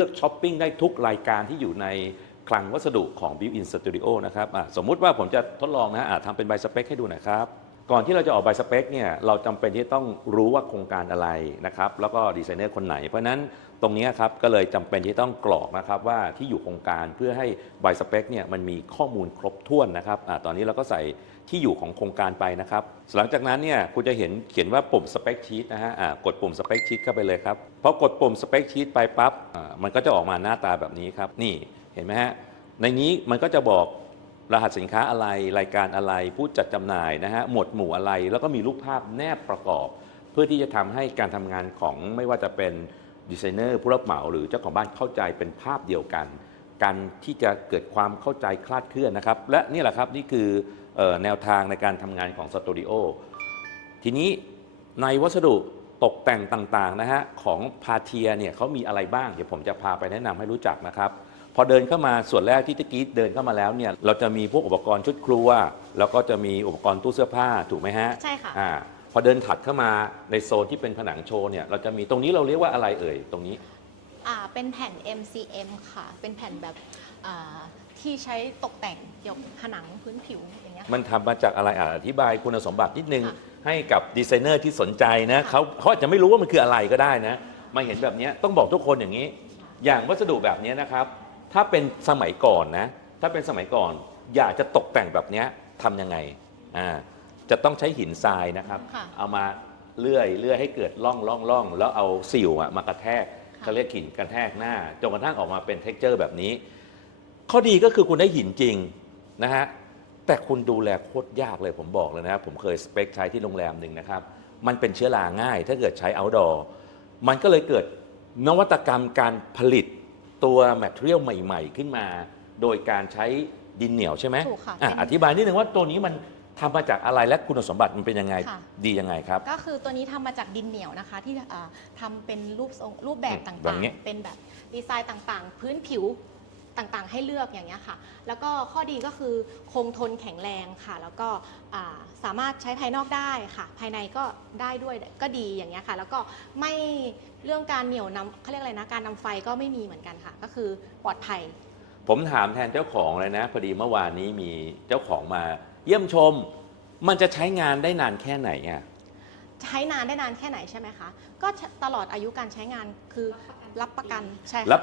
ลือกช้อปปิ้งได้ทุกรายการที่อยู่ในคลังวัสดุของ Built-in Studio นะครับอะสมมุติว่าผมจะทดลองนะอะทำเป็นใบสเปคให้ดูหน่อยครับ ก่อนที่เราจะออกใบสเปคเนี่ยเราจำเป็นที่ต้องรู้ว่าโครงการอะไรนะครับแล้วก็ดีไซเนอร์คนไหน เพราะฉะนั้นตรงนี้ครับก็เลยจำเป็นที่ต้องกรอกนะครับว่าที่อยู่โครงการเพื่อให้ใบสเปคเนี่ยมันมีข้อมูลครบถ้วนนะครับอตอนนี้เราก็ใส่ที่อยู่ของโครงการไปนะครับหลังจากนั้นเนี่ยคุณจะเห็นเขียนว่าปุ่มสเปคชีตนะฮะกดปุ่มสเปคชีตเข้าไปเลยครับพอกดปุ่มสเปคชีตไปปั๊บมันก็จะออกมาหน้าตาแบบนี้ครับนี่เห็นไหมฮะในนี้มันก็จะบอก รหัสสินค้าอะไรรายการอะไร ผู้จัดจำหน่ายนะฮะหมวดหมู่อะไร แล้วก็มีรูปภาพแนบประกอบ เพื่อที่จะทำให้การทำงานของไม่ว่าจะเป็นดีไซเนอร์ผู้รับเหมาหรือเจ้าของบ้านเข้าใจเป็นภาพเดียวกัน การที่จะเกิดความเข้าใจคลาดเคลื่อนนะครับ และนี่แหละครับนี่คือออแนวทางในการทำงานของสตูดิโอทีนี้ในวัสดุตกแต่งต่างๆนะฮะของพาเทียเนี่ยเขามีอะไรบ้าง เดี๋ยวผมจะพาไปแนะนำให้รู้จักนะครับ พอเดินเข้ามาส่วนแรกที่ตะกี้เดินเข้ามาแล้วเนี่ยเราจะมีพวกอุปกรณ์ชุดครัว แล้วก็จะมีอุปกรณ์ตู้เสื้อผ้าถูกไหมฮะใช่ค่ะ อ่าพอเดินถัดเข้ามาในโซนที่เป็นผนังโชว์เนี่ยเราจะมีตรงนี้เราเรียกว่าอะไรเอ่ยตรงนี้ อ่าเป็นแผ่น MCM ค่ะ เป็นแผ่นแบบอ่าที่ใช้ตกแต่งเกี่ยวกับผนังพื้นผิวอย่างเงี้ยค่ะ มันทำมาจากอะไรอะอธิบายคุณสมบัตินิดนึง ค่ะให้กับดีไซเนอร์ที่สนใจนะค่ะ เขาเขาอาจจะไม่รู้ว่ามันคืออะไรก็ได้นะ มาเห็นแบบเนี้ยต้องบอกทุกคนอย่างนี้ อย่างวัสดุแบบเนี้ยนะครับ ถ้าเป็นสมัยก่อนนะ ถ้าเป็นสมัยก่อน อยากจะตกแต่งแบบเนี้ยทำยังไงอ่าจะต้องใช้หินทรายนะครับ ค่ะ เอามาเลื่อยเลื่อยให้เกิดร่องร่องร่องแล้วเอาสิวอะมากระแทกค่ะเขาเรียกหินกระแทกหน้าจนกระทั่งออกมาเป็นเท็กเจอร์แบบนี้ ข้อดีก็คือคุณได้หินจริงนะฮะ แต่คุณดูแลโคตรยากเลยผมบอกเลยนะครับผมเคยสเปคใช้ที่โรงแรมหนึ่งนะครับ มันเป็นเชื้อราง่าย ถ้าเกิดใช้ outdoor มันก็เลยเกิดนวัตกรรมการผลิต ตัวแมทเทียลใหม่ ๆ ขึ้นมา โดยการใช้ดินเหนียวใช่ไหมถูกค่ะอะเป็น อธิบายนิดนึงว่าตัวนี้มันทำมาจากอะไรและคุณสมบัติมันเป็นยังไงค่ะ ดียังไงครับ ก็คือตัวนี้ทำมาจากดินเหนียวนะคะ ที่อ่าทำเป็นรูปทรงรูปแบบอืมต่างแบบนี้ ๆ เป็นแบบดีไซน์ต่างๆ พื้นผิว ต่างๆ ให้เลือกอย่างเงี้ยค่ะ แล้วก็ข้อดีก็คือคงทนแข็งแรงค่ะ แล้วก็อ่าสามารถใช้ภายนอกได้ค่ะ ภายในก็ได้ด้วยก็ดีอย่างเงี้ยค่ะ แล้วก็ไม่เรื่องการเหนี่ยวนำเขาเรียกอะไรนะการนำไฟก็ไม่มีเหมือนกันค่ะ ก็คือปลอดภัย ผมถามแทนเจ้าของเลยนะพอดีเมื่อวานนี้มีเจ้าของมาเยี่ยมชม มันจะใช้งานได้นานแค่ไหนอะใช้นานได้นานแค่ไหนใช่ไหมคะ ก็ตลอดอายุการใช้งานคือรับประกันใช่ค่ะรับ